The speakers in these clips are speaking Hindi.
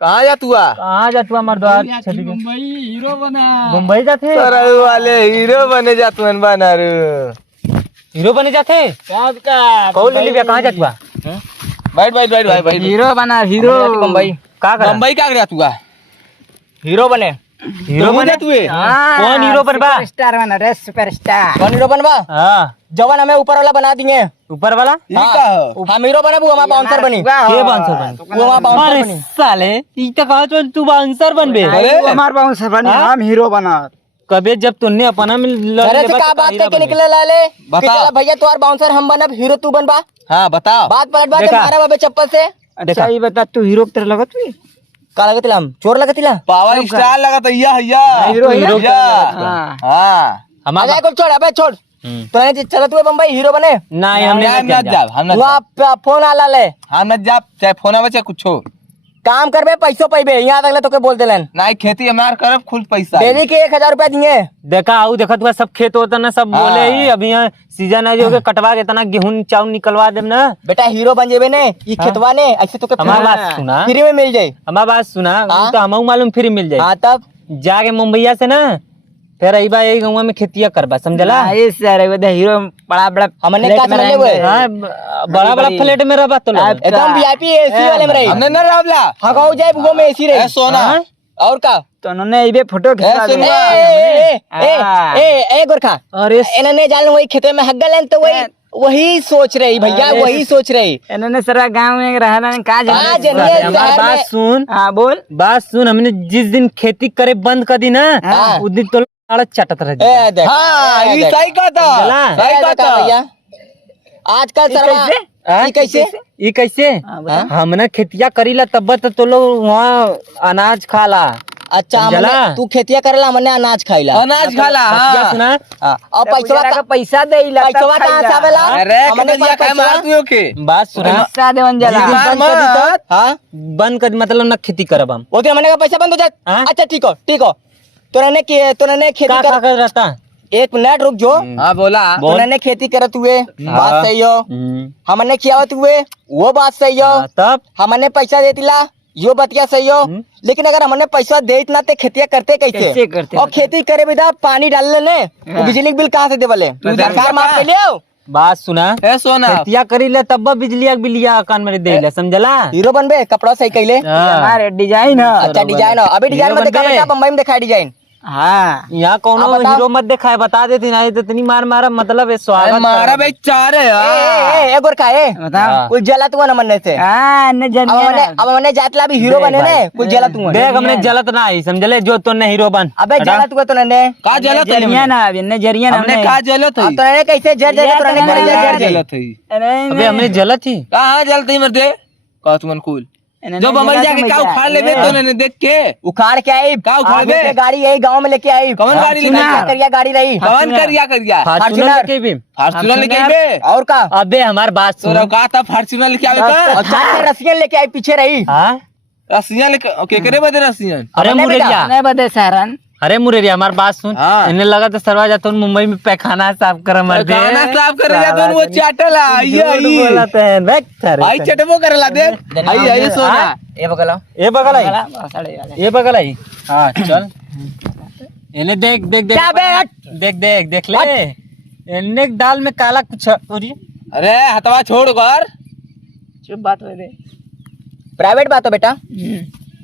कहाँ जा तू कहाँ जा तू मर्दवा मुंबई हीरो बना मुंबई जाते सरल वाले हीरो बने जा तू बना रे हीरो बने जाते कौन ले लिया कहाँ जा तू बैठ बैठ बैठ भाई बैठ हीरो बना हीरो मुंबई का कर मुंबई का गया तू हीरो बने हीरो बने तू कौन हीरो बनबा स्टार बना रे सुपरस्टार कौन हीरो बनवा हां जवान हमें ऊपर वाला बना दिए ऊपर वाला हम हीरो बने वो हमारा बाउंसर बनी के बाउंसर बन वो हमारा बाउंसर अरे बनी साले ई त कहा तू बाउंसर बनबे हमार बाउंसर बनी हम हीरो बना कबे जब तुमने अपना में अरे से का बात करके निकले लाले कितना भैया तुम्हार बाउंसर हम बनब हीरो तू बनबा हां बताओ बात पलट बात मारा बाबे चप्पल से अच्छा ये बता तू हीरो की तरह लगत हुई का लगतिला हम चोर लगतिला पावर स्टार लगत हैया हैया हीरो हां हमारा को छोड़ अबे छोड़ तो नहीं चलत हुए बम्बई हीरो बने नहीं हमने ना जा हम ना फोन आला ले हम ना जा चाहे फोन आवे चाहे कुछो काम करबे पैसो पाइबे यहां तक ले तोके बोल देलन नहीं खेती हमार करब खुद पैसा डेली के 1000 रुपया दिए देखा आऊ देखा तू सब खेत होता ना सब बोले ही अभी यहाँ सीजन है जो के कटवा के इतना गेहूं चावल निकलवा देम ना बेटा हीरो बन जेबे ने ई खेतवा ने ऐसे तोके हमारी बात सुना फ्री में मिल जाए हमारी बात सुना तो हमहू मालूम फ्री मिल जाए हां तब जाके मुंबईया से ना फिर आई बा यही गांव में खेतिया करबा समझला ये सारे बता हीरो बड़ा बड़ा हमने का समझ ले हां बड़ा बड़ा फ्लैट में रहबा तो एकदम वीआईपी एसी वाले में रही हमने ना रहला हगाओ जाए वो में एसी रही सोना और का तो उन्होंने इबे फोटो खिंचा ए गोरखा अरे इन्होंने जान वही खेत में हग्गा लेन तो वही सोच रही भैया वही सोच रही इन्होंने सारा गांव में रहना का बात सुन हां बोल बात सुन हमने जिस दिन खेती करे बंद कर दी ना उस दिन तो चटत रह हां ये सही कहता भैया आजकल सरवा ये कैसे हमने खेतिया करीला तब तो लोग वहाँ अनाज खाला अच्छा तू खेतिया करेला हमने अनाज खाइला अनाज खाला हां सुना और पैसा देइला पैसा कहां से आवेला अरे हमने दिया काय मार दियो के बात सुना पैसा देवन जला हां बंद कर मतलब ना खेती करब हम ओते हमने का पैसा बंद हो जाए अच्छा ठीक हो तोरने खेती कर रहता एक मिनट रुक जो हाँ बोला तोरने खेती करत हुए बात सही हो हमने खियावत हुए वो बात सही हो तब हमने पैसा देतिला यो बतिया सही हो लेकिन अगर हमने पैसा दे इतना ते खेतिया करते कैसे करते और खेती करे बिना पानी डाल ले बिजली बिल कहाँ से देवले सरकार माफ कर लियो बात सुना सोना खेतिया करी ले तब बिजली बिलिया कान में दे ले समझला हीरो बनबे कपड़ा सही कैले हमारे डिजाइन अच्छा डिजाइन अभी डिजाइन में दिखा बेटा बम्बई में दिखा डिजाइन हाँ यहाँ कौन हीरो मत दिखाए बता देती नहीं तो इतनी मार मारा मतलब स्वागत मारा भाई चार है गोरखा है कुछ जला तू न मनने से अब हमने जातला भी हीरो बने ने कुछ जला तू देख हमने जलत ना आई समझले जो तो ने हीरो बन अबे जला तू तो ने का जलत जरिया ना नजरिया हमने का जलत है तो ने कैसे जल जल तो ने जलत है अबे हमने जलत ही कहां जलत ही मरदे का तुमन कूल जो बम्बई जाके का उखाड़ लेबे तो ने देख के उखाड़ के आई का उखाड़ बे गाड़ी यही गांव में लेके आई कौन गाड़ी लेके करिया गाड़ी रही कौन करिया फॉर्च्यूनर के भी फॉर्च्यूनर लेके आई और का अबे हमार बात सुन का था फॉर्च्यूनर लेके आवे का अच्छा रसियन लेके आई पीछे रही हां रसियन लेके के करे बदे रसियन अरे मुरेरिया नहीं बदे सारन अरे मुरेरिया हमार बात सुन इन्हें लगा तो सरवा जाता मुंबई में पैखाना साफ कर मर दे पैखाना साफ कर जाता वो चाटला आई बोलते हैं देख आई चटबो करला दे आई सोना ए बगल आई हां चल इन्हें देख देख ले इन्हें दाल में काला कुछ अरे हथवा छोड़ कर चुप बात हो दे प्राइवेट बात हो बेटा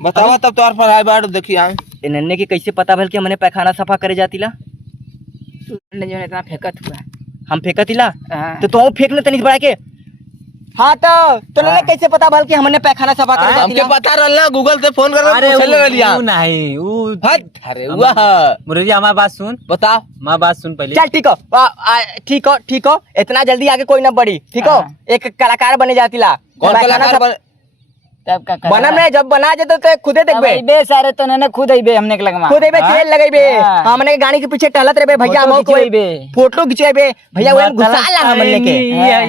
बतावा तब तोर पर आई बात देखी हम इन्ने की कैसे पता भल कि हमने पैखाना सफा करे जातीला तू ने जो इतना फेंकत हुआ हम फेंकतीला तो तू फेंकने तनिक बड़ा के हां तो ने कैसे पता भल कि हमने पैखाना सफा करे जातीला हमके पता रहला गूगल से फोन कर अरे चले रहलिया नहीं ऊ अरे वाह मुरेरिया हमारी बात सुन बताओ मां बात सुन पहले चल ठीक हो इतना जल्दी आगे कोई ना बढ़ी ठीक हो एक कलाकार बने जातीला कौन कलाकार तब का बना में जब बना जाते तो खुदे देखबे बे सारे तो ने खुद आइबे हमने के लगवा खुद आइबे तेल लगाइबे हमने गाड़ी के पीछे टहलत रहबे भैया हम कोई फोटो खिंचाइबे भैया वो घुसाला हमने के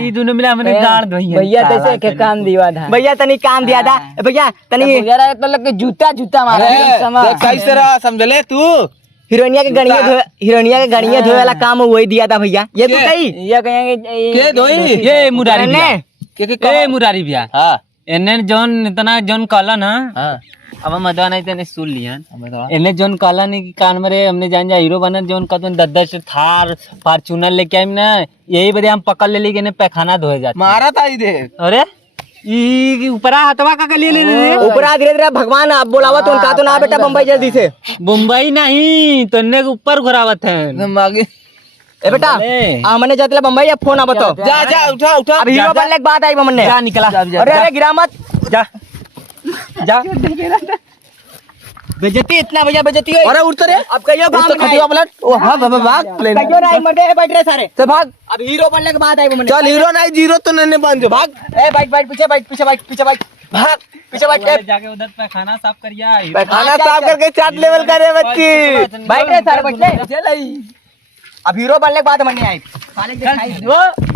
ई दोनों मिला हमने गाड़ दोई भैया तैसे के काम दिवा था भैया तनी काम दिया था भैया तनी यार तो लग के जूता मारा देख कैसे रहा समझले तू हीरोइनिया के गड़िया धोए वाला काम वही दिया था भैया ये तो कही ये कहेंगे के धोई ये मुरारी ने ए मुरारी भैया हाँ एने जोन इतना जोन कहलन हां हाँ अब मदवा नहीं तेने सुन लिया एने जोन कहलन कि कान मरे हमने जान जा हीरो बनन जोन कहतन 10 थार फॉर्च्यूनर लेके आइम ना यही बदे हम पकड़ ले ली कि ने पैखाना धोए जाते मारा था इधर अरे ई ऊपरा हथवा का ले ले रे ऊपर धीरे धीरे भगवान आप बोलावा तो उनका तो ना बेटा बम्बई जल्दी से मुंबई नहीं तो ने के ऊपर घुरावत है मागे ए बेटा हमने जाते बम्बई या फोन आ बताओ जा जा उठा उठा अब हीरो बनने के बाद आई हमने जा निकला अरे अरे गिरा मत जा जा बेइज्जती इतना भैया बेइज्जती है अरे उठ रे अब कहियो गांव में खटिया पलट ओ हां भाग प्लेन कहियो नहीं मरदे बैठ रहे सारे तो भाग अब हीरो बनने के बाद आई हमने चल हीरो नहीं जीरो तो नहीं बन जो भाग ए बैठ बैठ पीछे बैठ पीछे बैठ पीछे बैठ भाग पीछे बैठ के जाके उधर पैखाना साफ करिया पैखाना साफ करके चाट लेवल करे बच्ची बैठ रहे सारे बैठ ले चल अब हीरो बनने के बाद हमने आई साले दिखाई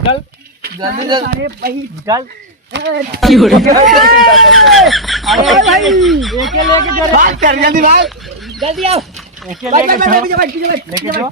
चल जल्दी जल्दी चल अरे भाई एके लेके भाग कर जल्दी भाग जल्दी आओ एके बैठ लेके बैठ बैठ पीछे बैठ लेके जो